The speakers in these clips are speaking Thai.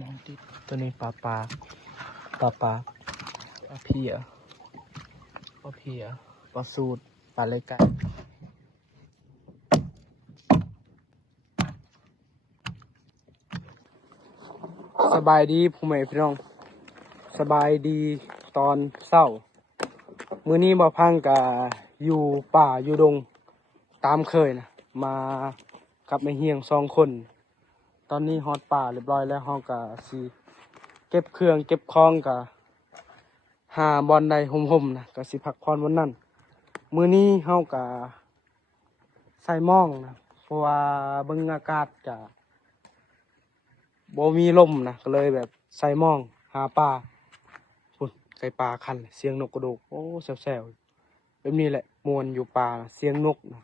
มองติดตัวนี้ปลาปลาเพียปลาสูตรปลาไหลไก่สบายดีผู้ใหม่พี่น้องสบายดีตอนเช้ามื้อนี้บ่พังกะอยู่ป่าอยู่ดงตามเคยนะมากับแม่เฮียง2 คนตอนนี้ฮอดป่าเรียบร้อยแล้วเฮากะสิเก็บเครื่องเก็บของกะหาบอนใดห่มๆนะกะสิพักผ่อนวันนั้นมื้อนี้เฮากะใส่หม้องนะเพราะว่าเบิ่งอากาศกะบ่มีลมนะก็เลยแบบใส่หม้องหาปลาพุ่นไก่ปลาคันเสียงนกกระโดกโอ้แซวๆแบบนี้แหละม่วนอยู่ป่านะเสียงนกนะ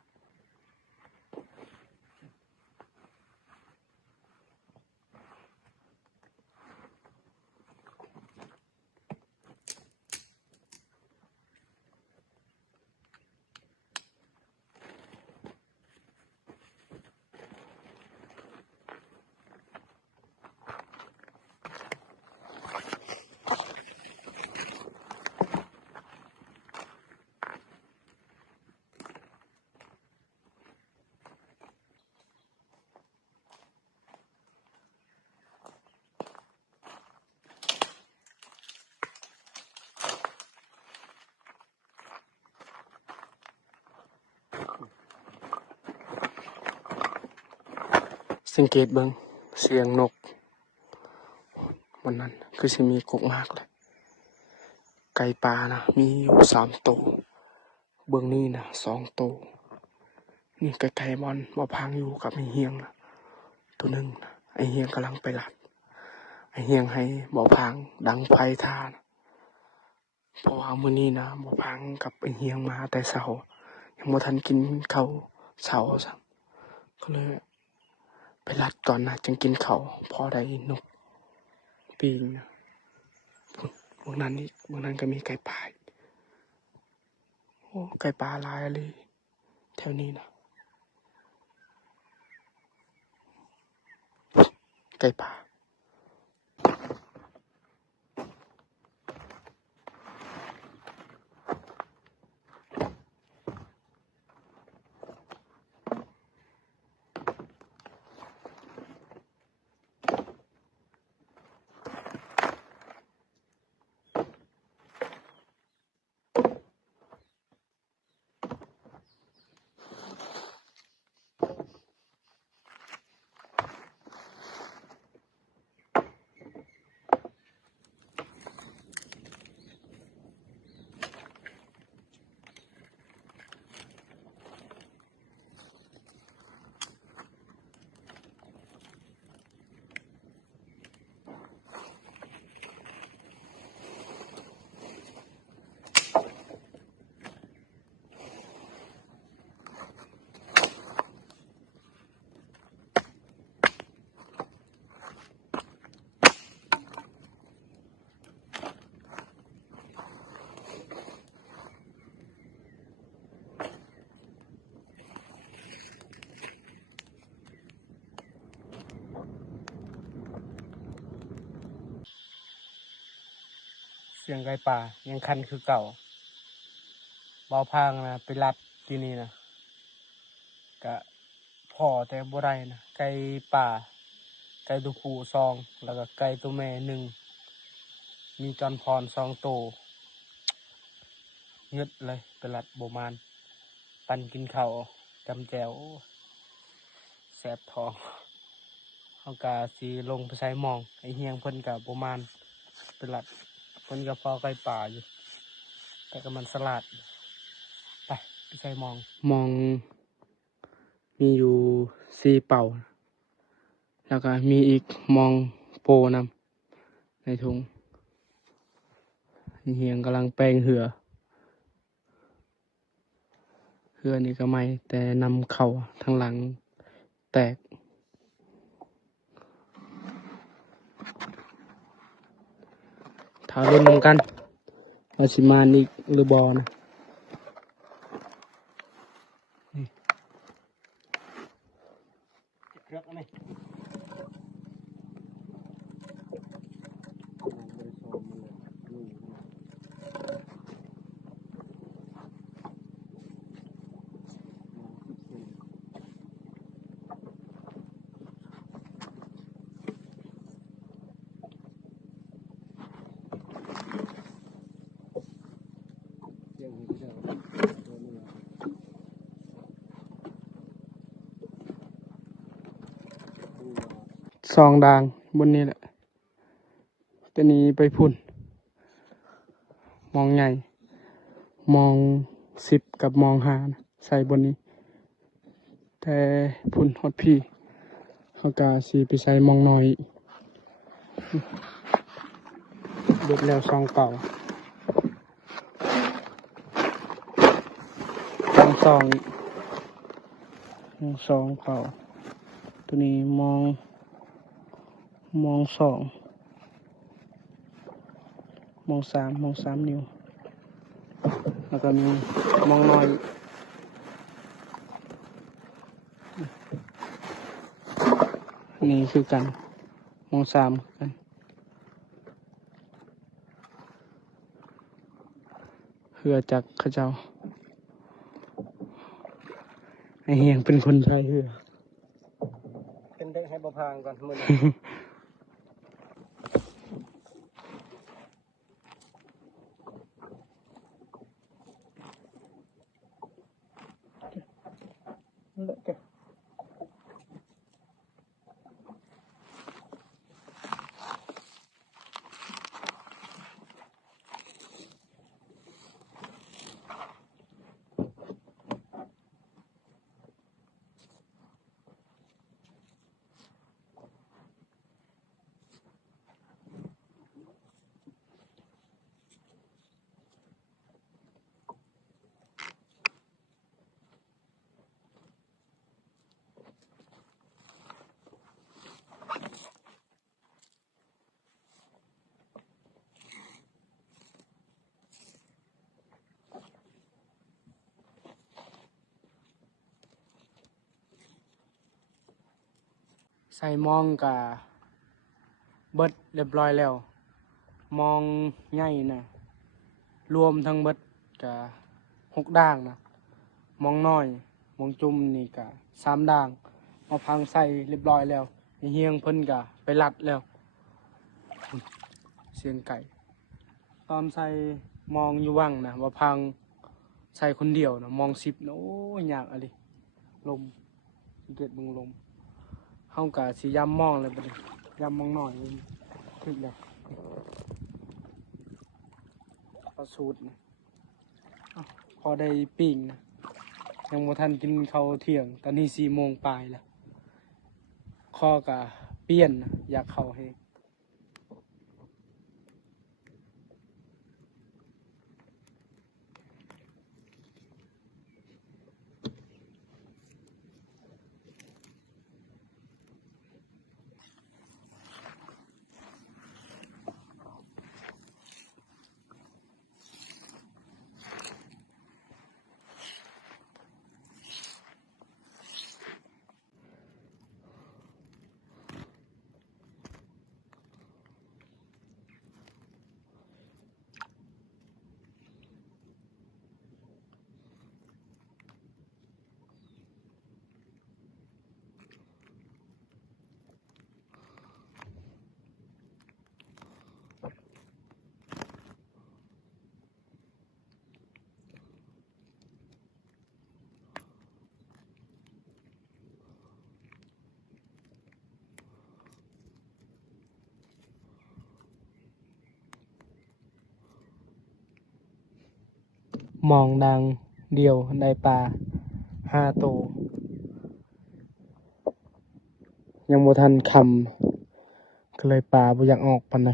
สังเกตเบิ่งเสียงนกวันนั้นคือสิมีกกมากเลยไก่ปลานะมีอยู่3 ตัวเบื้องนี้นะ2 ตัวนี่ไก่บอลบ่พังอยู่กับไอ้เฮียงนะตัวหนึ่งนะไอ้เฮียงกำลังไปหลัดไอ้เฮียงให้บ่พังดังไฟท่านะเพราะว่ามื้อนี้นะบ่พังกับไอ้เฮียงมาแต่เช้ายังบ่ทันกินข้าวเช้าซ้ำก็เลยไปหลัดก่อนนะจึงกินข้าวพอได้นกปีนนะพวกนั้นนี่พวกนั้นก็มีไก่ป่าโอ้ไก่ป่าหลายเลยแถวนี้นะไก่ป่าเสียงไก่ป่ายังคันคือเก่าเบาพังนะไปรัดที่นี่นะกะพ่อแต่บ่ได้นะไก่ป่าไก่ตัวผู้2แล้วก็ไก่ตัวแม่1มีจอนพร2 ตัวเงึดเลยไปรัดบ่มานปั่นกินข้าวจำแจวแสบท้องเฮากะสิลงไปใส่หม้องไอ้เฮียงเพิ่นกะบ่มานไปรัดเพิ่นก็พอไก่ป่าอยู่แต่ก็มันสลัดไปใส่หม้องมีอยู่4 เป่าแล้วก็มีอีกหม้องโปนำในถุงเฮียงกำลังแปลงเหือนี่ก็ไม่แต่นำเข่าทางหลังแตกถ้ารุ่นนำกันว่าสิมาอีกหรือบอนะเลือกอันนี้ 2ด่างบนนี้แหละตัวนี้ไปพุ่นมองใหญ่มอง10กับมอง5นะใส่บนนี้แต่พุ่นฮอดพี่เฮาก็สิไปใส่มองน้อยเบิดแล้ว2เป่ามอง2เป่าตัวนี้มอง2มอง3นิ้วแล้วก็มีมองน้อยนี่คือกันมอง3คือกันเหือจากเขาเจ้าให้เฮียงเป็นคนใช้เหือเป็นได้ให้บ่พางก่อนมื้อนี้ใส่มองก็เบิดเรียบร้อยแล้วมองใหญ่นะรวมทั้งเบิดก็6ด่างนะมองน้อยมองจุ่มนี่ก็3ด่างเอาพังใส่เรียบร้อยแล้วเฮียงเพิ่นก็ไปรัดแล้วเสียงไก่ตอนใส่มองอยู่วังนะว่าพังใส่คนเดียวนะมอง10นะโอ้ยยากอะดิลมเกิดมึงลมเฮาก็สิย้ำมองเลยบัดนี้ย้ำมองน้อยถึกแล้วเอาสูตรนะพอได้ปิ้งนะยังบ่ทันกินข้าวเที่ยงตอนนี้4 โมงปลายแล้วคอก็เปลี่ยนนะอยากเข้าให้มองดังเดียวได้ปลา5 โตวยังบ่ทันคำก็เลยปลาบ่อยากออกปานใด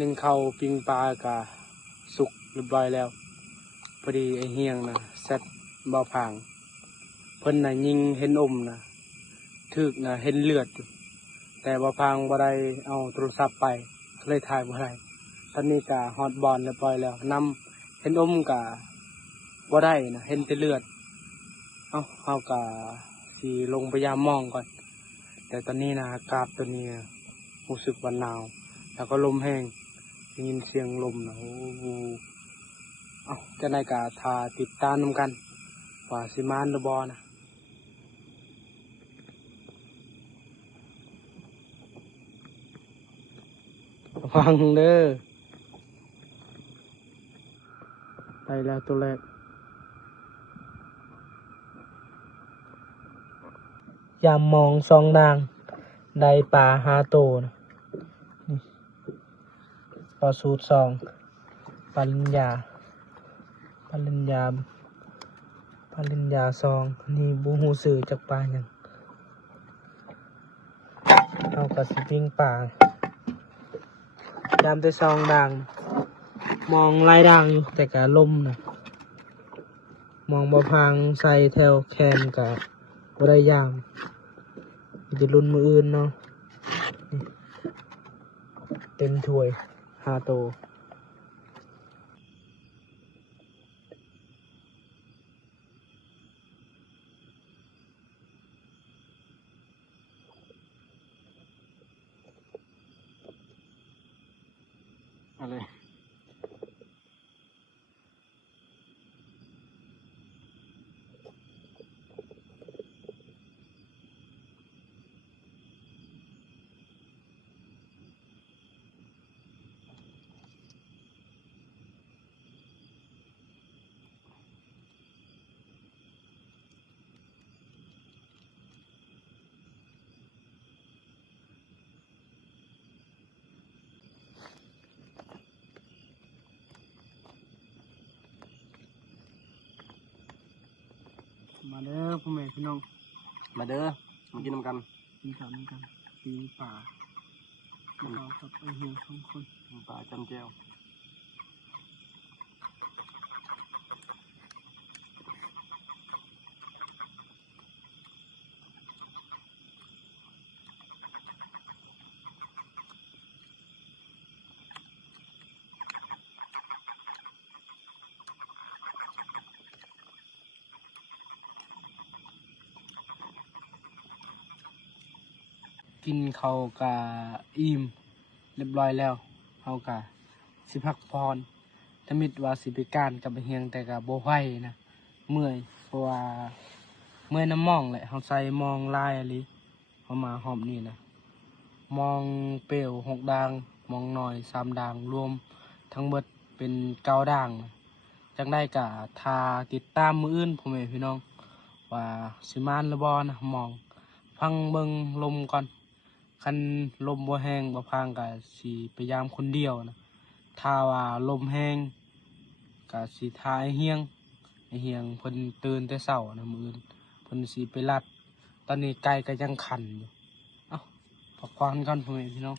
นึ่งข้าวปิ้งปลากะสุกเรียบร้อยแล้วพอดีไอเฮียงนะเซตบ่อผางเพิ่นน่ะยิงเห็นอมนะถึกนะเห็นเลือดอยู่แต่บ่อผางบ่ได้เอาโทรศัพท์ไปเลยถ่ายบ่ได้ตอนนี้กะฮอตบอลเรียบร้อยแล้วนำเห็นอมกะบ่ได้นะเห็นแต่เลือดเฮากะสิลงพยายามมองก่อนแต่ตอนนี้นะอากาศตัวนี้รู้สึกว่าหนาวแล้วก็ลมแห้งได้ยินเสียงลมนะโอ้โหจะได้กะทาติดตามนำกันว่าสิมานหรือบ่นะฟังเด้อไปแล้วตัวแรกยามมองซองนางได้ปลาหาโตนะนี่ปลาสูตรซองปลาลิญญาปลาลิญญาปลาลิญญาซองนี่บูฮูสื่อจากปลาอย่างเอากระสิปิ้งปลายามแต่ซองด่างมองลายด่างอยู่แต่กะลมนะมองบ่พังใส่แถวแคนกะบ่ได้ยามจะรุ่นมืออื่นเนาะเต็มถ้วย5 โตอะไรมาเด้อพ่อแม่พี่น้อง มาเด้อมากินน้ำกัน กินข้าวน้ำกันปีนป่ากินข้าวกับไอเฮียง2 คน ปลาจำแก้วกินข้าวกะอิ่มเรียบร้อยแล้วเฮากะสิพักพรถ้ามิดว่าสิไปการกับไอเฮียงแต่กะบ่ไหวนะเมื่อยเพราะว่าเมื่อยน้ำมองแหละเฮาใส่มองลายอะไรเฮามาหอมนี่นะมองเปลว6 ด่างมองหน่อย3 ด่างรวมทั้งหมดเป็น9 ด่างนะจังได้กะทาติดตามมืออื่นพ่อแม่พี่น้องว่าสิมานหรือบ่นะมองฟังเบิ่งลมก่อนคันลมบ่แห้งบ่พางกะสิพยายามคนเดียวนะถ้าว่าลมแห้งกะสิทาไอเฮียงเพิ่นตื่นแต่เช้านะมื้ออื่นเพิ่นสิไปลัดตอนนี้ไก่ก็ยังขันอยู่เอ้าพักผ่อนก่อนพ่อแม่พี่น้อง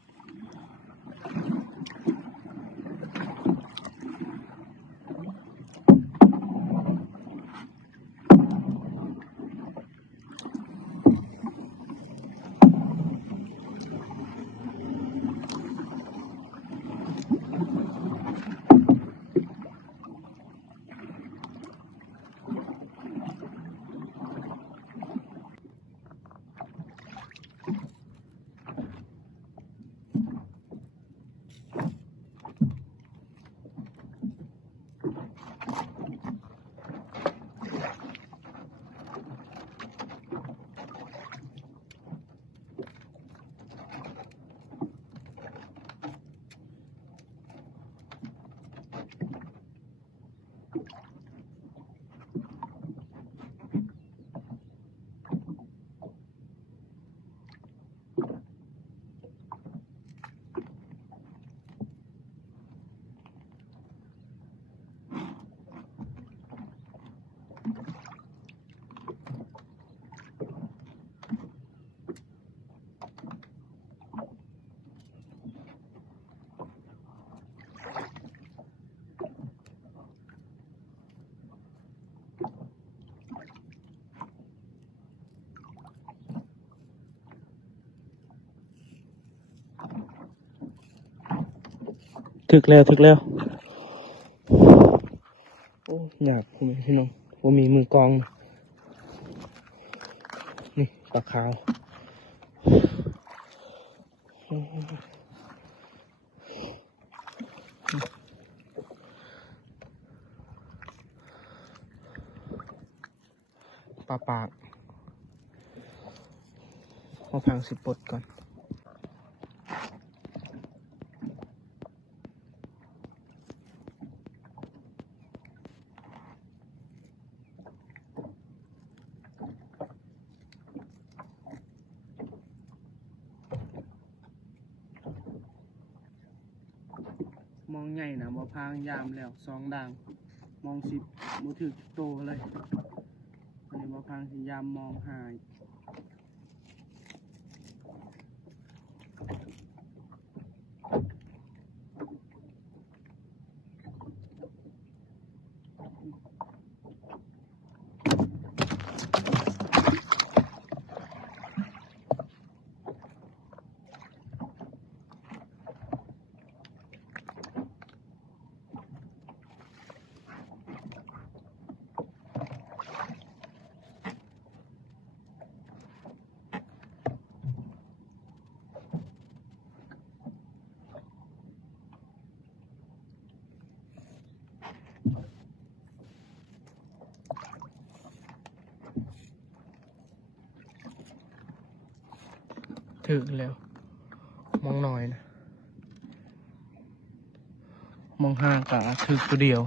ถึกแล้วโอ้หยาบคุณพี่น้องบ่มีมือกองนี่ปลาขาวปลาปากมาพังสิปลดก่อนมองใหญ่นะมาพางยามแล้ว2ด่างมอง10บ่ถึกโตเลยอันนี้มาพางสิยามมองหายถึกแล้วมองหน่อยนะมองห่างกะถึกตัวเดียว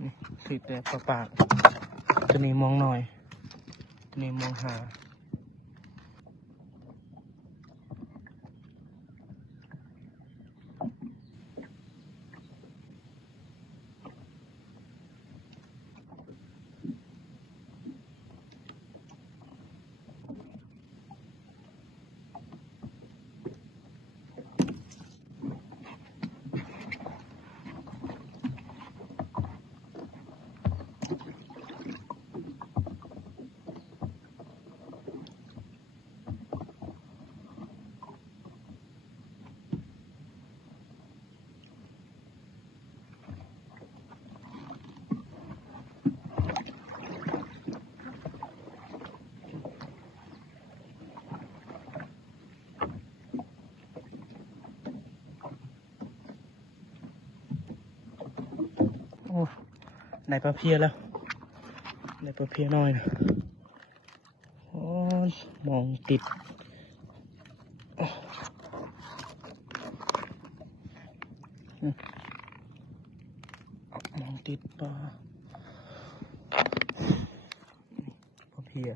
นี่ถึกแต่ปากตัวนี้มองหน่อยตัวนี้มองหาได้ปลาเพียแล้วได้ปลาเพียน้อยนะโอ้มองติดมองติดปลาเพีย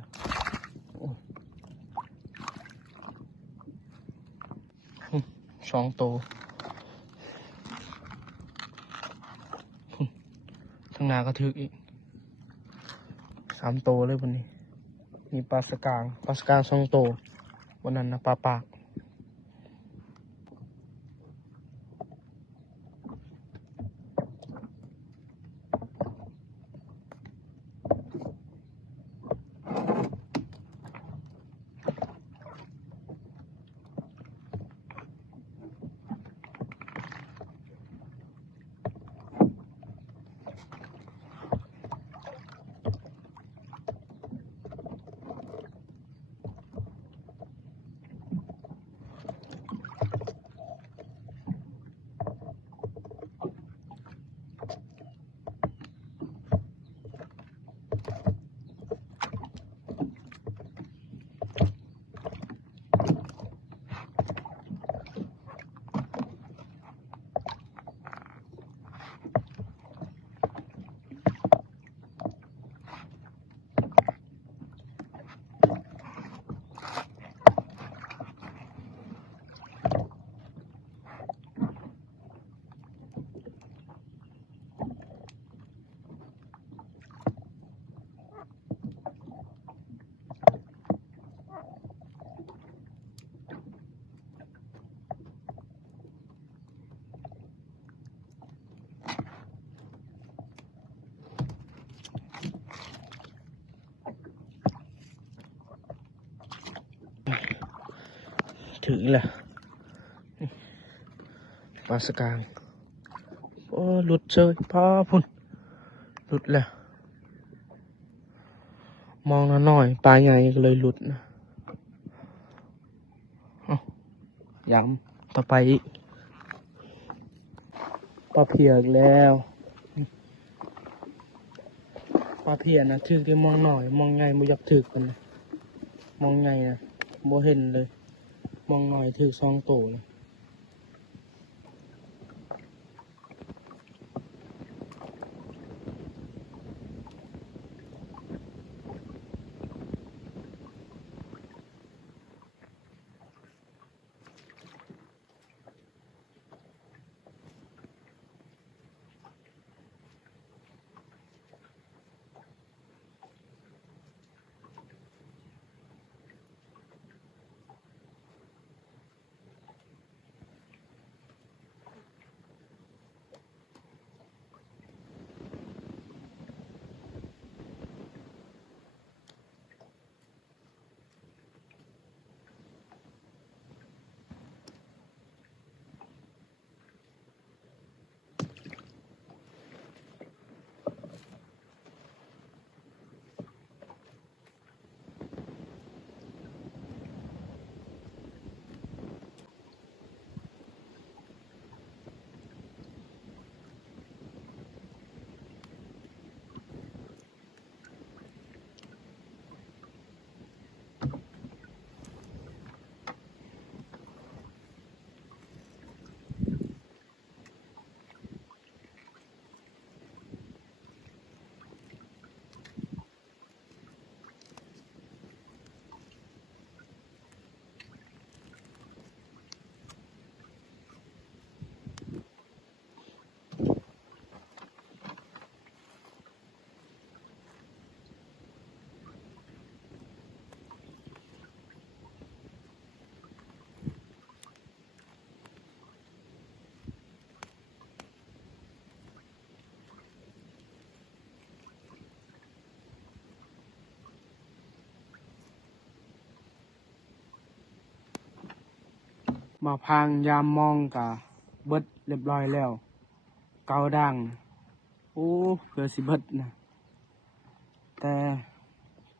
2 โตข้างหน้าก็ถึกอีก3 โตเลยวันนี้มีปลาสกาง2 โตวันนั้นนะปลาปากถึงแล้ว ปลาสกางโอ้หลุดเฉยพอพุ่นหลุดแล้วมองน้อยปลาใหญ่ก็เลยหลุดนะย้ำต่อไปอีกปลาเพียกแล้วปลาเพียนะถึกได้มองหน่อยมองใหญ่บ่อยากถึกกันนะมองใหญ่นะบ่เห็นเลยมองหน่อยถึก2โตนะมาพังยามมองกะเบิดเรียบร้อยแล้วเกาดังโอ้เพื่อสิเบิดนะแต่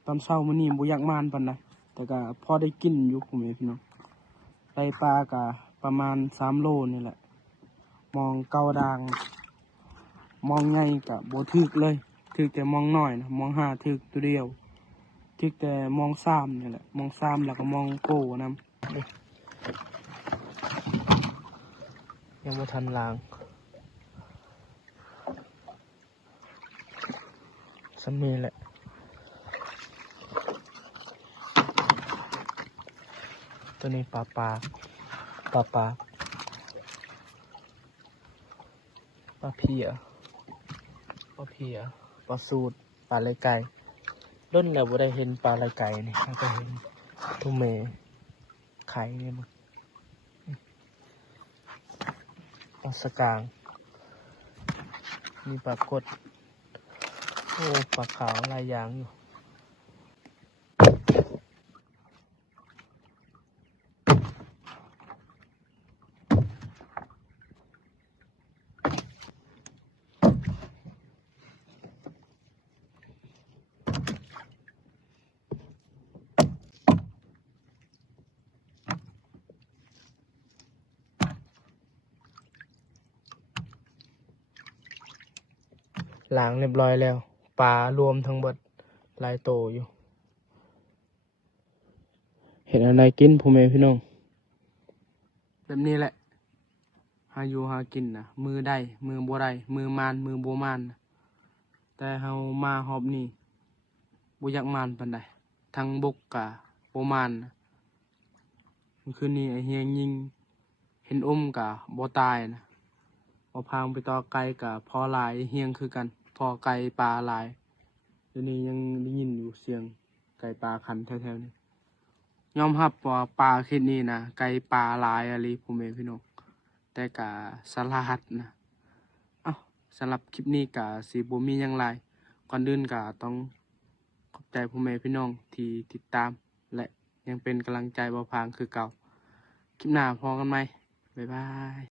ตอนเช้ามื้อนี้บ่อยากมานปานใดแต่ก็พอได้กินอยู่พุ่นแม่พี่น้องไปปลากะประมาณ3โลนี่แหละมองเกาดังมองใหญ่ก็บ่ถึกเลยถึกแต่มองน้อยนะมอง5ถึกตัวเดียวถึกแต่มอง3นี่แหละมอง3แล้วก็มองโก้นำยังบ่ทันล้างสำนี้แหละตัวนี้ปลาปลาเพียปลาสูตรปลาไหลไก่ด้นแล้วบ่ได้เห็นปลาไหลไก่นี่ก็เห็นตัวเมไข่นี่มั้งปลาสกางมีปลากดโอ้ปลาขาวหลายอย่างอยู่ล้างเรียบร้อยแล้วปลารวมทั้งหมดหลายโตอยู่เห็นอะไรกินพ่อแม่พี่น้องแบบนี้แหละหาอยู่หากินนะมือได้มือบ่ได้มือมานมือบ่มานนะแต่เฮามาหอบนี่บ่อยากมานปานใดทั้งบกกะบ่มานนะคืนนี้ไอ้เฮียยิงเห็นกะบ่ตายนะพอพางไปต่อไกลกะพอหลายเฮียงคือกันพอไก่ปลาหลายเดี๋ยวนี้ยังได้ยินอยู่เสียงไก่ปลาคันแถวๆนี้ยอมรับว่าปลาคิดนี้นะไก่ปลาหลายอะไรพ่อแม่พี่น้องแต่กะสลัดนะสำหรับคลิปนี้กะสิบ่มีหยังหลายก่อนอื่นกะต้องขอบใจพ่อแม่พี่น้องที่ติดตามและยังเป็นกำลังใจบ่พางคือเก่าคลิปหน้าพอกันไหมบ๊ายบาย